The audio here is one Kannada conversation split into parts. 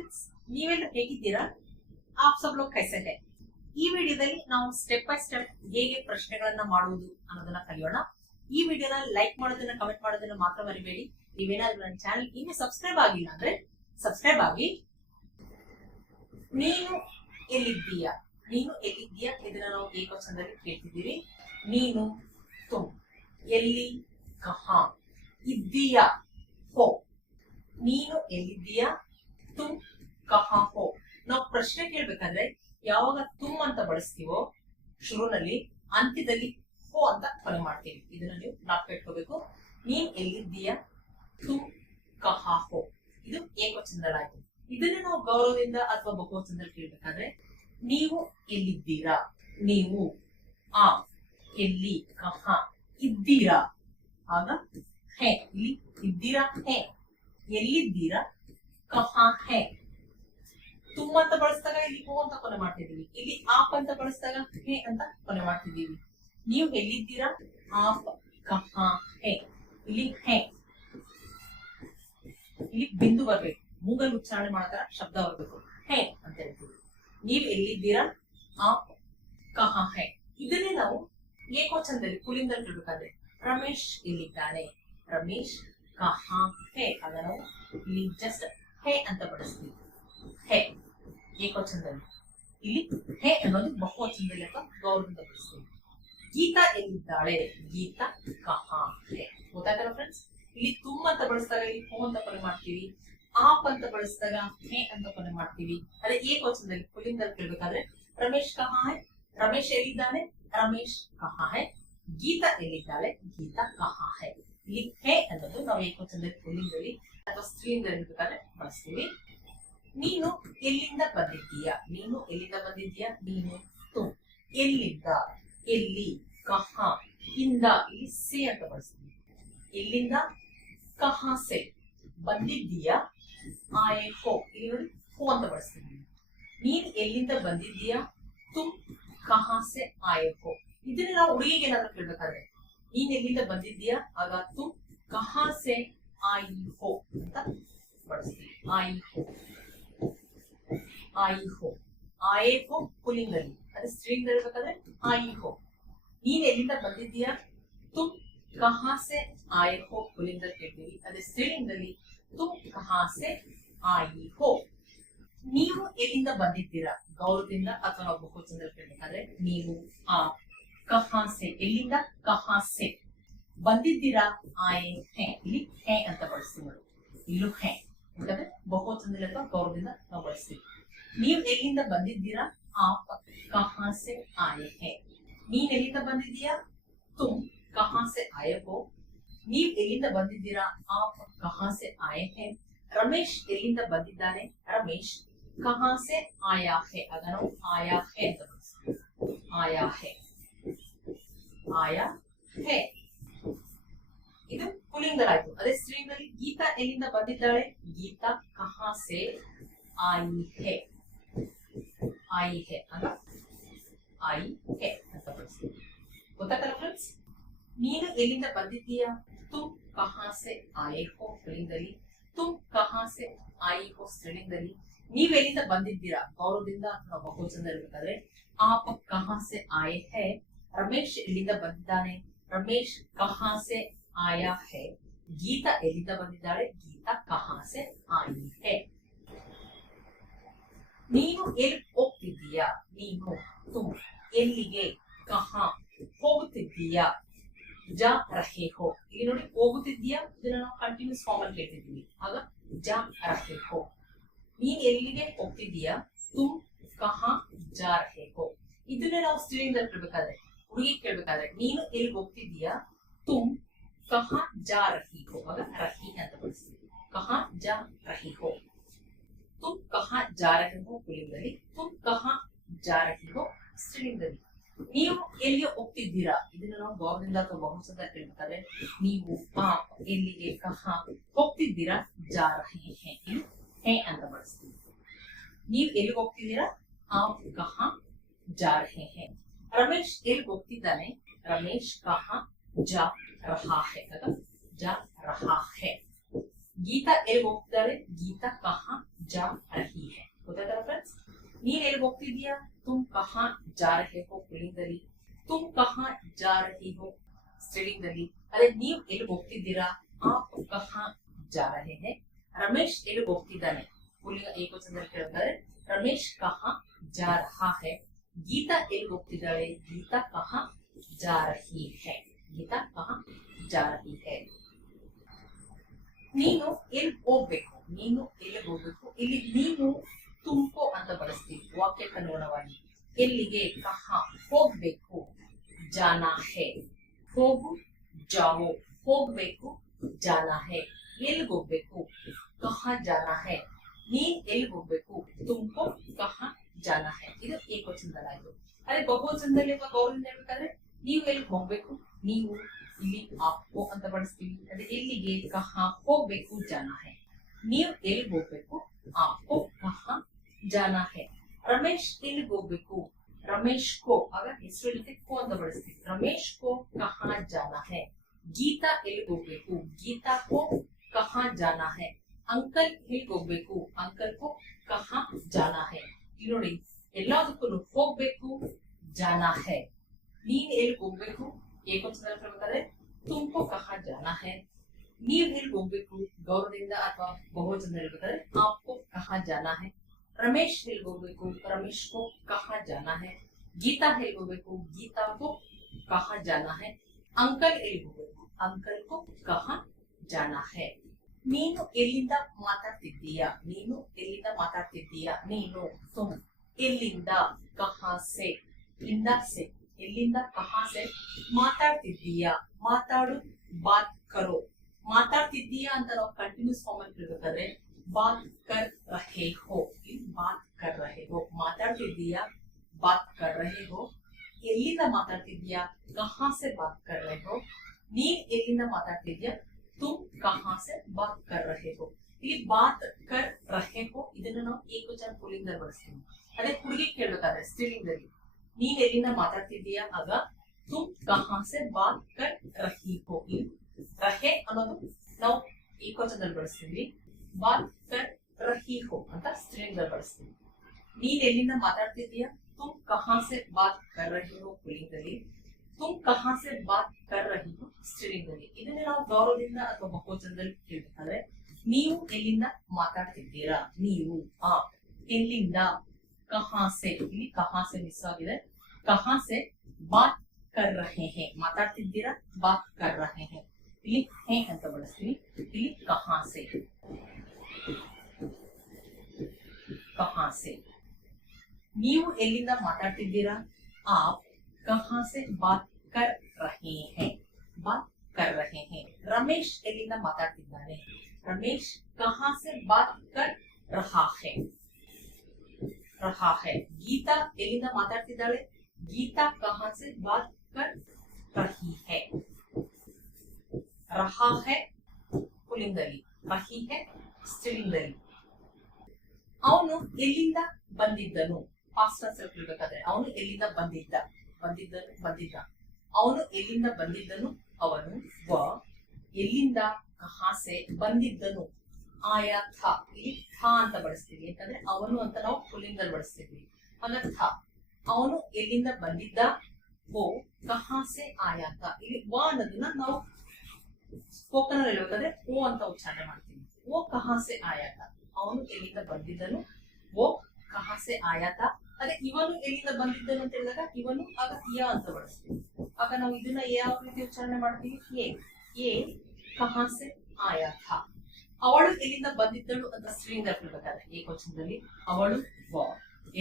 ಫ್ರೆಂಡ್ಸ್, ನೀವೆಲ್ಲ ಹೇಗಿದ್ದೀರಾ? ಆಪ್ ಸಬ್ ಲೋಗ್ ಕೈಸೆ ಹೈ? ಈ ವಿಡಿಯೋದಲ್ಲಿ ನಾವು ಸ್ಟೆಪ್ ಬೈ ಸ್ಟೆಪ್ ಹೇಗೆ ಪ್ರಶ್ನೆಗಳನ್ನ ಮಾಡುವುದು ಅನ್ನೋದನ್ನ ಕಲಿಯೋಣ. ಈ ವಿಡಿಯೋನ ಲೈಕ್ ಮಾಡೋದನ್ನ, ಕಮೆಂಟ್ ಮಾಡೋದನ್ನ ಮಾತ್ರ ಮರಿಬೇಡಿ. ನೀವೇನಾದ್ರೂ ನನ್ನ ಚಾನೆಲ್ ಇನ್ನೂ ಸಬ್ಸ್ಕ್ರೈಬ್ ಆಗಿಲ್ಲ ಅಂದ್ರೆ ಸಬ್ಸ್ಕ್ರೈಬ್ ಆಗಿ. ನೀನು ಎಲ್ಲಿದ್ದೀಯಾ? ನೀನು ಎಲ್ಲಿದ್ದೀಯಾ ಇದನ್ನ ನಾವು ಏಕವಚನದಲ್ಲಿ ಕೇಳ್ತಿದ್ದೀವಿ. ನೀನು, ತುಮ್. ಎಲ್ಲಿ, ಕಹಾ. ಇದ್ದೀಯಾ, ಹೋ. ನೀನು ಎಲ್ಲಿದ್ದೀಯಾ, ತುಮ್ ಕಹಾ ಹೋ. ನಾವು ಪ್ರಶ್ನೆ ಕೇಳ್ಬೇಕಂದ್ರೆ ಯಾವಾಗ ತುಮ್ ಅಂತ ಬಳಸ್ತೀವೋ ಶುರುನಲ್ಲಿ, ಅಂತ್ಯದಲ್ಲಿ ಹೋ ಅಂತ ಕೊನೆ ಮಾಡ್ತೀವಿ. ಇದನ್ನ ನೀವು ಜ್ಞಾಪಕ. ನೀನ್ ಎಲ್ಲಿದ್ದೀಯಾ, ತುಮ್ ಕಹಾ ಹೋ. ಇದು ಏಕವಚನದಲ್ಲಾಯ್ತು. ಇದನ್ನ ನಾವು ಗೌರವದಿಂದ ಅಥವಾ ಬಹುವಚನದಲ್ಲಿ ಕೇಳ್ಬೇಕಾದ್ರೆ ನೀವು ಎಲ್ಲಿದ್ದೀರಾ, ನೀವು, ಆ, ಎಲ್ಲಿ, ಕಹಾ, ಇದ್ದೀರಾ, ಆಗ ಹೇ. ಇಲ್ಲಿ ಇದ್ದೀರಾ, ಹೇ. ಎಲ್ಲಿದ್ದೀರಾ, ಕಹಾ ಹೇ. ತುಮ್ ಅಂತ ಬಳಸಿದಾಗ ಇಲ್ಲಿ ಹೋ ಅಂತ ಕೊನೆ ಮಾಡ್ತಿದೀವಿ. ಇಲ್ಲಿ ಆಪ್ ಅಂತ ಬಳಸಿದಾಗ ಹೇ ಅಂತ ಕೊನೆ ಮಾಡ್ತಿದೀವಿ. ನೀವು ಎಲ್ಲಿದ್ದೀರಾ, ಆಪ್ ಕಹಾ ಹೇ. ಇಲ್ಲಿ ಹೇ, ಇಲ್ಲಿ ಬಿಂದು ಬರ್ಬೇಕು, ಮೂಗಲ್ ಉಚ್ಚಾರಣೆ ಮಾಡೋ ಶಬ್ದ ಬರ್ಬೇಕು, ಹೇ ಅಂತ ಹೇಳ್ತೀವಿ. ನೀವ್ ಎಲ್ಲಿದ್ದೀರಾ, ಆಪ್ ಕಹಾ ಹೇ. ಇದನ್ನೇ ನಾವು ಏಕವಚನದಲ್ಲಿ ಪುಲ್ಲಿಂಗದಲ್ಲಿ ಕೇಳಬೇಕಾದ್ರೆ ರಮೇಶ್ ಎಲ್ಲಿದ್ದಾನೆ, ರಮೇಶ್ ಕಹಾ ಹೇ. ಆಗ ನಾವು ಇಲ್ಲಿ ಜಸ್ಟ್ ಹೇ ಅಂತ ಬಳಸ್ತೀವಿ, ಹೇ ಏಕವಚನದಲ್ಲಿ. ಇಲ್ಲಿ ಹೇ ಅನ್ನೋದು ಬಹುವಚನದಲ್ಲಿ ಅಥವಾ ಗೌರವದಿಂದ ಬಳಸ್ತೀವಿ. ಗೀತಾ ಎಲ್ಲಿದ್ದಾಳೆ, ಗೀತಾ ಕಹಾ ಹೇ. ಗೊತ್ತಾಯ್ತಲ್ಲ ಫ್ರೆಂಡ್ಸ್? ಇಲ್ಲಿ ತುಮ್ ಅಂತ ಬಳಸಿದಾಗ ಇಲ್ಲಿ ಹೋ ಅಂತ ಕೊನೆ ಮಾಡ್ತೀವಿ, ಆಪ್ ಅಂತ ಬಳಸಿದಾಗ ಹೇ ಅಂತ ಕೊನೆ ಮಾಡ್ತೀವಿ. ಅದೇ ಏಕವಚನದಲ್ಲಿ ಪುಲ್ಲಿಂಗದಲ್ಲಿ ಕೇಳಬೇಕಾದ್ರೆ ರಮೇಶ್ ಕಹಾ ಹೇ, ರಮೇಶ್ ಎಲ್ಲಿದ್ದಾನೆ, ರಮೇಶ್ ಕಹಾ ಹೇ. ಗೀತಾ ಎಲ್ಲಿದ್ದಾಳೆ, ಗೀತಾ ಕಹಾ ಹೇ. ಇಲ್ಲಿ ಹೇ ಅನ್ನೋದು ನಾವು ಏಕವಚನದಲ್ಲಿ ಪುಲ್ಲಿಂಗದಲ್ಲಿ ಅಥವಾ ಸ್ತ್ರೀಲಿಂಗದಲ್ಲಿ ಬೇಕಾದ್ರೆ ಬಳಸ್ತೀವಿ. ನೀನು ಎಲ್ಲಿಂದ ಬಂದಿದ್ದೀಯಾ, ನೀನು ಎಲ್ಲಿಂದ ಬಂದಿದ್ದೀಯಾ, ನೀನು, ತುಮ್. ಎಲ್ಲಿಂದ, ಎಲ್ಲಿ, ಕಹಾ, ಇಂದ, ಇಲ್ಲಿ ಸೆ ಅಂತ ಬಳಸ್ತೀವಿ. ಎಲ್ಲಿಂದ, ಕಹಾ ಸೆ. ಬಂದಿದ್ದೀಯಾ, ಆಯೆ ಹೋ. ಇಲ್ಲಿ ನೋಡಿ ಹೋ ಅಂತ ಬಳಸ್ತೀವಿ. ನೀನ್ ಎಲ್ಲಿಂದ ಬಂದಿದ್ದೀಯಾ, ತುಮ್ ಕಹಾ ಸೆ ಆಯೆ ಹೋ. ಇದನ್ನ ನಾವು ಹುಡುಗಿಗೆ ಏನಾದ್ರು ಕೇಳ್ಬೇಕಾದ್ರೆ ನೀನ್ ಎಲ್ಲಿಂದ ಬಂದಿದ್ದೀಯಾ, ಆಗ ತುಮ್ ಕಹಾ ಸೆ ಆಯಿ ಹೋ ಅಂತ ಬಳಸ್ತೀವಿ. ಆಯಿ ಹೋ, ಆಯಿ ಹೋ. ಆಯೆ ಹೋ ಪುಲ್ಲಿಂಗದಲ್ಲಿ, ಅದೇ ಸ್ತ್ರೀಲಿಂಗದಲ್ಲಿ ಹೇಳ್ಬೇಕಾದ್ರೆ ಆಯಿ ಹೋ. ನೀನ್ ಎಲ್ಲಿಂದ ಬಂದಿದ್ದೀಯಾ, ತುಮ್ ಕಹಾ ಸೆ ಆಯೆ ಹೋ ಪುಲ್ಲಿಂಗದಲ್ಲಿ ಕೇಳ್ತೀವಿ. ಅದೇ ಸ್ತ್ರೀಲಿಂಗದಲ್ಲಿ ತುಮ್ ಕಹಾ ಸೆ ಆಯಿ ಹೋ. ನೀವು ಎಲ್ಲಿಂದ ಬಂದಿದ್ದೀರಾ ಗೌರವದಿಂದ ಅಥವಾ ನಾವು ಬಹುವಚನದಲ್ಲಿ ಕೇಳ್ಬೇಕಾದ್ರೆ ನೀವು, ಆ, ಕಹಾ ಸೆ. ಎಲ್ಲಿಂದ, ಕಹಾ ಸೆ. ಬಂದಿದ್ದೀರಾ, ಆಯೆ ಹೇ. ಇಲ್ಲಿ ಹೇ ಅಂತ ಬಳಸ್ತೀವಿ ನೋಡಿ, ಇಲ್ಲೂ ಹೇ. ಯಾಕಂದ್ರೆ ಬಹುವಚನದಲ್ಲಿ ಅಥವಾ ಗೌರವದಿಂದ ನಾವು ಬಳಸ್ತೀವಿ. ನೀವ್ ಎಲ್ಲಿಂದ ಬಂದಿದ್ದೀರಾ, ಆಪ್ ಕಹಾ ಸೆ ಆಯೆ ಹೇ. ನೀನ್ ಎಲ್ಲಿಂದ ಬಂದಿದ್ದೀಯಾ, ತುಮ್ ಕಹಾ ಸೆ ಆಯೆ ಹೋ. ನೀವ್ ಎಲ್ಲಿಂದ ಬಂದಿದ್ದೀರಾ, ಆಪ್ ಕಹಾ ಸೆ ಆಯೆ ಹೇ. ರಮೇಶ್ ಎಲ್ಲಿಂದ ಬಂದಿದ್ದಾನೆ, ರಮೇಶ್ ಕಹಾ ಸೆ ಆಯಾ ಹೇ. ಆಗ ನಾವು ಆಯಾ ಹೇ ಅಂತ ಬಳಸ್ತೀವಿ. ಆಯಾ ಹೇ, ಆಯಾ ಹೇ. ಇದು ಪುಲ್ಲಿಂಗಲಾಯ್ತು. ಅದೇ ಸ್ತ್ರೀಲಿಂಗದಲ್ಲಿ ಗೀತಾ ಎಲ್ಲಿಂದ ಬಂದಿದ್ದಾಳೆ, ಗೀತಾ ಕಹಾ ಸೆ ಆಯಿ ಹೇ. ಆಯಿ ಹೇ, ಆಗ ಆಯಿ ಹೇ ಅಂತ ಬಳಸ್ತೀವಿ. ಗೊತ್ತಾಗ್ತಲ್ಲ ಫ್ರೆಂಡ್ಸ್? ನೀನು ಎಲ್ಲಿಂದ ಬಂದಿದ್ದೀಯಾ, ತುಮ್ ಕಹಾ ಸೆ ಆಯೆ ಹೋ ಪುಲ್ಲಿಂಗದಲ್ಲಿ, ತುಮ್ ಕಹಾ ಸೆ ಆಯಿ ಹೋ ಸ್ತ್ರೀಲಿಂಗದಲ್ಲಿ. ನೀವ್ ಎಲ್ಲಿಂದ ಬಂದಿದ್ದೀರಾ ಗೌರವದಿಂದ ಅಥವಾ ಬಹುವಚನದಲ್ಲಿ ಬೇಕಾದ್ರೆ ಆಪ್ ಕಹಾ ಸೆ ಆಯೆ ಹೇ. ರಮೇಶ್ ಎಲ್ಲಿಂದ ಬಂದಿದ್ದಾನೆ, ರಮೇಶ್ ಕಹಾ ಸೆ ಆಯಾ ಹೇ. ಗೀತಾ ಎಲ್ಲಿಂದ ಬಂದಿದ್ದಾಳೆ, ಗೀತಾ ಕಹಾ ಸೆ ಆಯಿ ಹೇ. ನೀನು ಎಲ್ಲಿ ಹೋಗ್ತಿದ್ದೀಯಾ, ನೀನು, ತುಮ್. ಎಲ್ಲಿಗೆ, ಕಹಾ, ಹೋಗುತ್ತಿದ್ದೀಯಾ, ಜಾ ರಹೆ ಹೋ. ಇಲ್ಲಿ ನೋಡಿ ಹೋಗುತ್ತಿದ್ದೀಯಾ, ಇದನ್ನ ನಾವು ಕಂಟಿನ್ಯೂಸ್ ಫಾರ್ಮ್ ಅಲ್ಲಿ ಕೇಳ್ತಿದ್ದೀವಿ, ಆಗ ಜಾ ರಹೆ ಹೋ. ನೀನ್ ಎಲ್ಲಿಗೆ ಹೋಗ್ತಿದ್ದೀಯಾ, ತುಮ್ ಕಹಾ ಜಾ ರಹೆ ಹೋ. ಇದನ್ನೇ ನಾವು ಸ್ತ್ರೀಲಿಂಗದಲ್ಲಿ ಕೇಳ್ಬೇಕಾದ್ರೆ, ಹುಡುಗಿ ಕೇಳ್ಬೇಕಾದ್ರೆ ನೀನು ಎಲ್ಲಿ ಹೋಗ್ತಿದ್ದೀಯಾ, ತುಮ್ ಕಹಾ ಜಾ ರಹಿ ಹೋ. ಆಗ ರಹಿ ಅಂತ ಬಳಸ್ತೀವಿ, ಕಹಾ ಜಾ ರಹಿ ಹೋ. ತುಮ್ ಕಹಾ ಜಾ ರಹೆ ಹೋ ಪುಲ್ಲಿಂಗದಲ್ಲಿ, ತುಮ್ ಕಹಾ ಜಾ ರಹಿ ಹೋ ಸ್ತ್ರೀಲಿಂಗದಲ್ಲಿ. ನೀವು ಎಲ್ಲಿಗೆ ಹೋಗ್ತಿದ್ದೀರಾ, ಇದನ್ನ ನಾವು ಗೌರವದಿಂದ ಅಥವಾ ಬಹುವಚನದಲ್ಲಿ ಕೇಳ್ಬೇಕಾದ್ರೆ ನೀವು, ಆಪ್ ಎಲ್ಲಿಗೆ, ಕಹಾ, ಹೋಗ್ತಿದ್ದೀರಾ, ಜಾ ರಹೆ ಹೇ. ಇಲ್ಲಿ ಹೇ ಅಂತ ಬಳಸ್ತೀವಿ. ನೀವ್ ಎಲ್ಲಿಗೆ ಹೋಗ್ತಿದ್ದೀರಾ, ಆಪ್ ಕಹಾ ಜಾ ರಹೆ ಹೇ. ರಮೇಶ್ ಎಲ್ಲಿ ಹೋಗ್ತಿದ್ದಾನೆ, ರಮೇಶ್ ಕಹಾ ಜಾ ರಹಾ ಹೇ. ಆಗ ಜಾ ರಹಾ ಹೇ. ಗೀತಾ ಎಲ್ಲಿ ಹೋಗ್ತಿದ್ದಾರೆ, ಗೀತಾ ಕಹಾ ಜಾ ರಹಿ ನೀನ್ ಎಲ್ಲಿಗೆ ಹೋಗ್ತಿದ್ಯಾ, ತುಮ್ ಕಹಾ ಜಾ ರಹೆ ಹೋ ಪುಲ್ಲಿಂಗದಲ್ಲಿ, ತುಮ್ ಕಹಾ ಜಾ ರಹಿ ಹೋ ಸ್ತ್ರೀಲಿಂಗದಲ್ಲಿ. ಅದೇ ನೀವ್ ಎಲ್ಲಿಗೆ ಹೋಗ್ತಿದ್ದೀರಾ, ಆಪ್ ಕಹಾ ಜಾ ರಹೆ ಹೇ. ರಮೇಶ್ ಎಲ್ಲಿಗೆ ಹೋಗ್ತಿದ್ದಾನೆ, ಪುಲ್ಲಿಂಗ ಏಕವಚನದಲ್ಲಿ ಕೇಳ್ತಾರೆ ರಮೇಶ್ ಕಹಾ ಜಾ ರಹಾ ಹೇ. ಗೀತಾ ಎಲ್ಲಿಗೆ ಹೋಗ್ತಿದ್ದಾಳೆ, ಗೀತಾ ಕಹಾ ಜಾ ರಹಿ ಹೇ, ಗೀತಾ ಕಹಾ ಜಾ ರಹಿ ಹೇ. ನೀನು ಎಲ್ಲಿ ಹೋಗ್ಬೇಕು, ನೀನು ಎಲ್ಲಿಗೆ ಹೋಗ್ಬೇಕು, ಇಲ್ಲಿ ನೀನು ತುಮ್ಕೋ ಅಂತ ಬಳಸ್ತೀವಿ ವಾಕ್ಯಕ್ಕನುಗುಣವಾಗಿ. ಎಲ್ಲಿಗೆ, ಕಹಾ ಹೋಗ್ಬೇಕು, ಜಾನಾ ಹೇ ಹೋಗು, ಜಾವೋ ಹೋಗ್ಬೇಕು, ಜಾನಾ ಹೇ ಎಲ್ಲಿಗೆ ಹೋಗ್ಬೇಕು, ಕಹಾ ಜಾನಾ ಹೇ ನೀನ್ ಎಲ್ಲಿಗೆ ಹೋಗ್ಬೇಕು, ತುಮ್ಕೋ ಕಹಾ ಜಾನಾ ಹೇ. ಇದು ಏಕವಚನದಲ್ಲಾಯ್ತು. ಅದೇ ಬಹುವಚನದಲ್ಲಿ ಅಥವಾ ಗೌರವದಿಂದ ಹೇಳ್ಬೇಕಾದ್ರೆ ನೀವು ಎಲ್ಲಿಗೆ ಹೋಗ್ಬೇಕು, ನೀವು ಇಲ್ಲಿ ಆಪ್ಕೋ ಅಂತ ಬಳಸ್ತೀವಿ. ಅದೇ ಎಲ್ಲಿಗೆ, ಕಹಾ ಹೋಗ್ಬೇಕು, ಜಾನಾ ಹೇ. ನೀವು ಎಲ್ಲಿಗೆ ಹೋಗ್ಬೇಕು, ಆಪ್ಕೋ ಕಹಾ ಜಾನಾ ಹೇ. ರಮೇಶ್ ಎಲ್ಲಿಗೆ ಹೋಗ್ಬೇಕು, ರಮೇಶ್ ಕೋ, ಆಗ ಹೆಸರು ಜೊತೆ ಕೋ ಅಂತ ಬಳಸ್ತೀವಿ. ರಮೇಶ್ ಕೋ ಕಹಾ ಜಾನಾ ಹೇ. ಗೀತಾ ಎಲ್ಲಿಗೆ ಹೋಗ್ಬೇಕು, ಗೀತಾ ಕೋ ಕಹಾ ಜಾನಾ ಹೇ. ಅಂಕಲ್ ಎಲ್ಲಿಗೆ ಹೋಗ್ಬೇಕು, ಅಂಕಲ್ ಕೋ ಕಹಾ ಜಾನಾ ಹೇ. ಇಲ್ಲಿ ನೋಡಿ ಎಲ್ಲದಕ್ಕೂ ಹೋಗ್ಬೇಕು, ಜಾನಾ ಹೇ. ನೀನ್ ಎಲ್ಲಿಗೆ ಹೋಗ್ಬೇಕು, ಏಕವಚನದಲ್ಲಿ ಹೇಳ್ಬೇಕಾದ್ರೆ ತುಮ್ಕೋ ಕಹಾ ಜಾನಾ ಹೇ. ನೀವ್ ಎಲ್ಲಿಗೆ ಹೋಗ್ಬೇಕು, ಗೌರವದಿಂದ ಅಥವಾ ಬಹುವಚನದಲ್ಲಿ ಹೇಳ್ಬೇಕಾದ್ರೆ ಆಪ್ಕೋ ಕಹಾ ಜಾನಾ ಹೇ. ರಮೇಶ್ ಎಲ್ಲಿಗೆ ಹೋಗ್ಬೇಕು, ರಮೇಶ್ ಕೋ ಕಹಾ ಜಾನಾ ಹೇ. ಗೀತಾ ಎಲ್ಲಿಗೆ ಹೋಗ್ಬೇಕು, ಗೀತಾ ಕೋ ಕಹಾ ಜಾನಾ ಹೇ. ಅಂಕಲ್ ಎಲ್ಲಿಗೆ ಹೋಗ್ಬೇಕು, ಅಂಕಲ್ ಕೋ ಕಹಾ ಜಾನಾ ಹೇ. ನೀನು ಎಲ್ಲಿಂದ ಮಾತಾಡ್ತಿದ್ದೀಯಾ, ನೀನು ಎಲ್ಲಿಂದ ಮಾತಾಡ್ತಿದ್ದೀಯಾ, ನೀನು ತುಮ್ ಎಲ್ಲಿಂದ, ಕಹಾ ಸೆ, ಇಂದ ಸೆ, ಎಲ್ಲಿಂದ ಕಹಾ ಸೆ ಮಾತಾಡ್ತಿದ್ದೀಯಾ, ಮಾತಾಡು, ಬಾತ್ ಕರೋ. ಮಾತಾಡ್ತಿದ್ದೀಯಾ ಅಂತ ನಾವು ಕಂಟಿನ್ಯೂಸ್ ಫಾರ್ಮ್ ಅಲ್ಲಿ ಹೇಳ್ಬೇಕಾದ್ರೆ ಬಾತ್ ಕರ್ ರಹೆ ಹೋ, ಬಾತ್ ಕರ್ ರಹೆ ಹೋ. ಮಾತಾಡ್ತಿದ್ದೀಯಾ, ಬಾತ್ ಕರ್ ರಹೆ ಹೋ. ಎಲ್ಲಿಂದ ಮಾತಾಡ್ತಿದ್ಯಾ, ಕಹಾ ಸೆ ಬಾತ್ ಕರ್ ರಹೆ ಹೋ. ನೀನ್ ಎಲ್ಲಿಂದ ಮಾತಾಡ್ತಿದ್ಯಾ, ತುಮ್ ಕಹಾ ಸೆ ಬಾತ್ ಕರ್ ರಹೆ ಹೋ. ಇಲ್ಲಿ ಬಾತ್ ಕರ್ ರಹೆ ಹೋ ಇದನ್ನ ನಾವು ಏಕವಚನ ಪುಲ್ಲಿಂಗದಲ್ಲಿ ಬಳಸ್ತೀವಿ. ಅದೇ ಹುಡುಗಿ ಕೇಳ್ಬೇಕಾದ್ರೆ ಸ್ತ್ರೀಲಿಂಗದಲ್ಲಿ ನೀನ್ ಎಲ್ಲಿಂದ ಮಾತಾಡ್ತಿದ್ದೀಯಾ, ಆಗ ತುಮ್ ಕಹಾ ಸೆ ಬಾತ್ ಕರ್ ರಹಿ ಹೋ. ರಹೆ ಅನ್ನೋದು ನಾವು ಏಕವಚನದಲ್ಲಿ ಬಳಸ್ತೀವಿ, ಬಾತ್ ಕರ್ ರಹಿ ಹೋ ಅಂತ ಸ್ತ್ರೀಲಿಂಗದಲ್ಲಿ ಬಳಸ್ತೀವಿ. ನೀನ್ ಎಲ್ಲಿಂದ ಮಾತಾಡ್ತಿದ್ದೀಯಾ, ತುಮ್ ಕಹಾ ಸೆ ಬಾತ್ ಕರ್ ರಹಿ ಹೋ ಪುಲ್ಲಿಂಗದಲ್ಲಿ, ತುಮ್ ಕಹಾ ಸೆ ಬಾತ್ ಕರ್ ರಹಿ ಹೋ ಸ್ತ್ರೀಲಿಂಗದಲ್ಲಿ. ಇದನ್ನ ನಾವು ಗೌರವದಿಂದ ಅಥವಾ ಬಹುವಚನದಲ್ಲಿ ಕೇಳ್ಬೇಕಾದ್ರೆ ನೀವು ಎಲ್ಲಿಂದ ಮಾತಾಡ್ತಿದ್ದೀರಾ, ನೀವು, ಆಪ್ ಎಲ್ಲಿಂದ, ಕಹಾ ಸೆ, ಇಲ್ಲಿ ಕಹಾ ಸೆ ಮಿಸ್ ಆಗಿದೆ, ಕಹಾ ಸೆ ಬಾತ್ ಕರ್ ರಹೆ ಹೇ ಮಾತಾಡ್ತಿದ್ದೀರಾ, ಬಾತ್ ಕರ್ ರಹೆ ಹೇ ಇಲ್ಲಿ ಹೇ ಅಂತ ಬಳಸ್ತೀವಿ. ಇಲ್ಲಿ ಕಹಾ ಸೆ, ಕಹಾ ಸೆ. ನೀವು ಎಲ್ಲಿಂದ ಮಾತಾಡ್ತಿದ್ದೀರಾ, ಆಪ್ ಕಹಾ ಸೆ ಬಾತ್ ಕರ್ ರಹೆ ಹೇ, ಬಾತ್ ಕರ್ ರಹೆ ಹೇ. ರಮೇಶ್ ಎಲ್ಲಿಂದ ಮಾತಾಡ್ತಿದ್ದಾನೆ, ರಮೇಶ್ ಕಹಾ ಸೆ ಬಾತ್ ಕರ್ ರಹಾ ಹೇ, ರಹಾ ಹೇ. ಗೀತಾ ಎಲ್ಲಿಂದ ಮಾತಾಡ್ತಿದ್ದಾಳೆ, ಗೀತಾ ಕಹಾ ಸೆ ಬಾತ್ ಕರ್ ರಹಿ ಹೇ. ರಹಾ ಹೇ ಪುಲ್ಲಿಂಗದಲ್ಲಿ, ರಹಿ ಹೇ ಸ್ತ್ರೀಲಿಂಗದಲ್ಲಿ. ಅವನು ಎಲ್ಲಿಂದ ಬಂದಿದ್ದನು, ಪಾಸ್ಟ್ ಟೆನ್ಸ್ ಹೇಳ್ಬೇಕಾದ್ರೆ ಅವನು ಎಲ್ಲಿಂದ ಬಂದಿದ್ದ, ಬಂದಿದ್ದನು ಬಂದಿದ್ದ. ಅವನು ಎಲ್ಲಿಂದ ಬಂದಿದ್ದನು, ಅವನು, ವ ಎಲ್ಲಿಂದ, ಕಹಾ ಸೆ ಬಂದಿದ್ದನು, ಆಯಾ ಥಾ, ಇಲ್ಲಿ ಥಾ ಅಂತ ಬಳಸ್ತೀವಿ ಯಾಕಂದ್ರೆ ಅವನು ಅಂತ ನಾವು ಪುಲ್ಲಿಂಗದಲ್ಲಿ ಬಳಸ್ತೀವಿ. ಆಗ ಥಾ, ಅವನು ಎಲ್ಲಿಂದ ಬಂದಿದ್ದ, ಓ ಕಹಾ ಸೆ ಆಯಾ ಥಾ. ಇಲ್ಲಿ ವ ಅನ್ನೋದನ್ನ ನಾವು ಸ್ಪೋಕನ್ ಅಲ್ಲಿ ಹೇಳ್ಬೇಕಾದ್ರೆ ಓ ಅಂತ ಉಚ್ಚಾರಣೆ ಮಾಡ್ತೀವಿ. ಓ ಕಹಾ ಸೆ ಆಯಾ ಥಾ, ಅವನು ಎಲ್ಲಿಂದ ಬಂದಿದ್ದನು, ಓ ಕಹಾ ಸೆ ಆಯಾ ಥಾ. ಅದೇ ಇವನು ಎಲ್ಲಿಂದ ಬಂದಿದ್ದನು ಅಂತ ಹೇಳಿದಾಗ ಇವನು, ಆಗ ಯ ಅಂತ ಬಳಸ್ತೀವಿ. ಆಗ ನಾವು ಇದನ್ನ ಯಾವ ರೀತಿ ಉಚ್ಚಾರಣೆ ಮಾಡ್ತೀವಿ, ಎ ಕಹಾ ಸೆ ಆಯಾ ಥಾ. ಅವಳು ಎಲ್ಲಿಂದ ಬಂದಿದ್ದಳು ಅಂತ ಸ್ತ್ರೀಲಿಂಗ ಹೇಳ್ಬೇಕಾದ್ರೆ ಏಕವಚನದಲ್ಲಿ ಅವಳು, ವ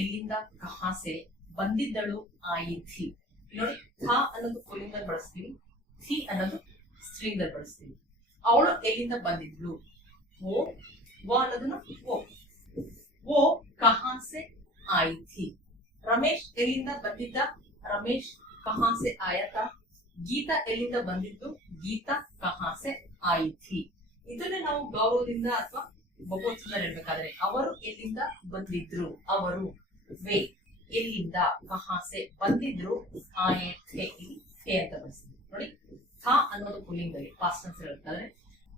ಎಲ್ಲಿಂದ, ಕಹಾ ಸೆ ಬಂದಿದ್ದಳು, ಆಯಿ ಥಿ. ನೋಡಿ ಥಾ ಅನ್ನೋದು ಪುಲ್ಲಿಂಗದಲ್ಲಿ ಬಳಸ್ತೀವಿ, ಥಿ ಅನ್ನೋದು ಸ್ತ್ರೀಲಿಂಗದಲ್ಲಿ ಬಳಸ್ತೀವಿ. ಅವಳು ಎಲ್ಲಿಂದ ಬಂದಿದ್ಲು, ಓ, ವ ಅನ್ನೋದನ್ನ ಓ ಕಹಾ ಸೆ ಆಯಿ ಥಿ. ರಮೇಶ್ ಎಲ್ಲಿಂದ ಬಂದಿದ್ದ, ರಮೇಶ್ ಕಹಾ ಸೆ ಆಯಾ ಥಾ. ಗೀತಾ ಎಲ್ಲಿಂದ ಬಂದಿದ್ದು, ಗೀತಾ ಕಹಾ ಸೆ ಆಯಿ ಥಿ. ಇದನ್ನ ನಾವು ಗೌರವದಿಂದ ಅಥವಾ ಬಹುವಚನದಲ್ಲಿ ಹೇಳ್ಬೇಕಾದ್ರೆ ಅವರು ಎಲ್ಲಿಂದ ಬಂದಿದ್ರು, ಅವರು, ವೇ ಎಲ್ಲಿಂದ, ಕಹಾ ಸೆ ಬಂದಿದ್ರು, ಆಯೆ ಥೆ, ಇಲ್ಲಿ ಥೆ ಅಂತ ಬಳಸ್ತೀವಿ. ನೋಡಿ ಥಾ ಅನ್ನೋದು ಪುಲ್ಲಿಂಗದಲ್ಲಿ ಪಾಸ್ಟ್ ಟೆನ್ಸ್ ಹೇಳ್ಬೇಕಾದ್ರೆ,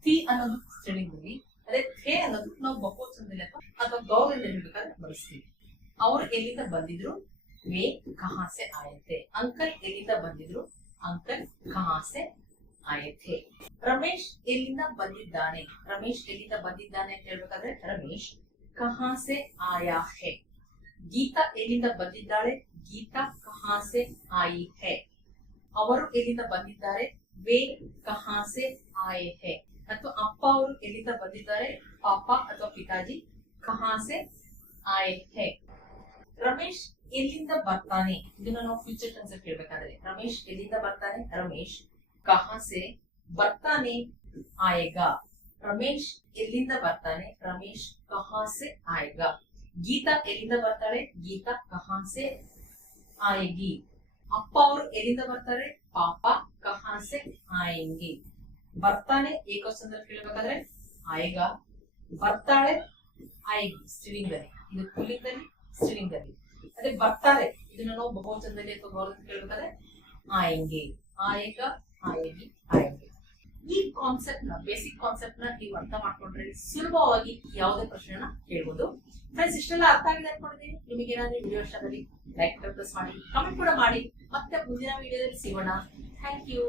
ಥಿ ಅನ್ನೋದು ಸ್ತ್ರೀಲಿಂಗದಲ್ಲಿ, ಅದೇ ಥೆ ಅನ್ನೋದು ನಾವು ಬಹುವಚನದಲ್ಲಿ ಅಥವಾ ಗೌರವದಿಂದ ಹೇಳ್ಬೇಕಾದ್ರೆ ಬಳಸ್ತೀವಿ. ಅವರು ಎಲ್ಲಿಂದ ಬಂದಿದ್ರು, वे कहाँ से आए थे. ಅಂಕಲ್ ಎಲ್ಲಿಂದ ಬಂದಿದ್ರು, ಅಂಕಲ್ कहाँ से आए थे. ರಮೇಶ್ ಎಲ್ಲಿಂದ ಬಂದಿದ್ದಾನೆ, ರಮೇಶ್ ಎಲ್ಲಿಂದ ಬಂದಿದ್ದಾನೆ ಅಂತ ಹೇಳ್ಬೇಕಾದ್ರೆ ರಮೇಶ್ कहाँ से आया है. ಗೀತಾ ಎಲ್ಲಿಂದ ಬಂದಿದ್ದಾಳೆ, ಗೀತಾ कहाँ से आई है. ಅವರು ಎಲ್ಲಿಂದ ಬಂದಿದ್ದಾರೆ, वे कहाँ से आए हैं. ಅಥವಾ ಅಪ್ಪ ಅವರು ಎಲ್ಲಿಂದ ಬಂದಿದ್ದಾರೆ, ಪಾಪ ಅಥವಾ ಪಿತಾಜಿ कहाँ से आए हैं. ರಮೇಶ್ ಎಲ್ಲಿಂದ ಬರ್ತಾನೆ, ಇದನ್ನ ನಾವು ಫ್ಯೂಚರ್ ಟೆನ್ಸ್ ಅಲ್ಲಿ ಕೇಳಬೇಕಾದ್ರೆ ರಮೇಶ್ ಎಲ್ಲಿಂದ ಬರ್ತಾನೆ, ರಮೇಶ್ कहाँ से ಬರ್ತಾನೆ आएगा. ರಮೇಶ್ ಎಲ್ಲಿಂದ ಬರ್ತಾನೆ, ರಮೇಶ್ कहाँ से आएगा. ಗೀತಾ ಎಲ್ಲಿಂದ ಬರ್ತಾಳೆ, ಗೀತಾ कहाँ से आएगी. ಅಪ್ಪ ಅವರು ಎಲ್ಲಿಂದ ಬರ್ತಾರೆ, ಪಾಪ कहाँ से आएंगे. ಬರ್ತಾನೆ ಏಕವಚನದಲ್ಲಿ ಕೇಳಬೇಕಾದ್ರೆ ಆಯೇಗಾ, ಬರ್ತಾಳೆ ಆಯೇಗಿ ಸ್ತ್ರೀಲಿಂಗದಲ್ಲಿ, ಇದು ಪುಲ್ಲಿಂಗದಲ್ಲಿ ಸ್ತ್ರೀಲಿಂಗದಲ್ಲಿ. ಅದೇ ಬರ್ತಾರೆ ಇದನ್ನ ನಾವು ಬಹುವಚನದಲ್ಲಿ ಅಥವಾ ಗೌರವದಲ್ಲಿ ಕೇಳಬೇಕಾದ್ರೆ ಆಯೆಂಗೆ, ಆಯೇಗಾ, ಆಯೇಗಿ, ಆಯೆಂಗೆ. ಈ ಕಾನ್ಸೆಪ್ಟ್ ನ ಬೇಸಿಕ್ ಕಾನ್ಸೆಪ್ಟ್ ನ ನೀವು ಅರ್ಥ ಮಾಡ್ಕೊಂಡ್ರೆ ಸುಲಭವಾಗಿ ಯಾವುದೇ ಪ್ರಶ್ನೆನ ಕೇಳಬಹುದು. ಫ್ರೆಂಡ್ಸ್, ಇಷ್ಟೆಲ್ಲ ಅರ್ಥ ಆಗಿದೆ ಅನ್ಕೊಂಡಿದ್ದೀನಿ. ನಿಮಗೆ ಏನಾದ್ರು ವಿಡಿಯೋ ಇಷ್ಟ ಆದಲ್ಲಿ ಲೈಕ್ ಪ್ರೆಸ್ ಮಾಡಿ, ಕಮೆಂಟ್ ಕೂಡ ಮಾಡಿ. ಮತ್ತೆ ಮುಂದಿನ ವಿಡಿಯೋದಲ್ಲಿ ಸಿಗೋಣ. Thank you.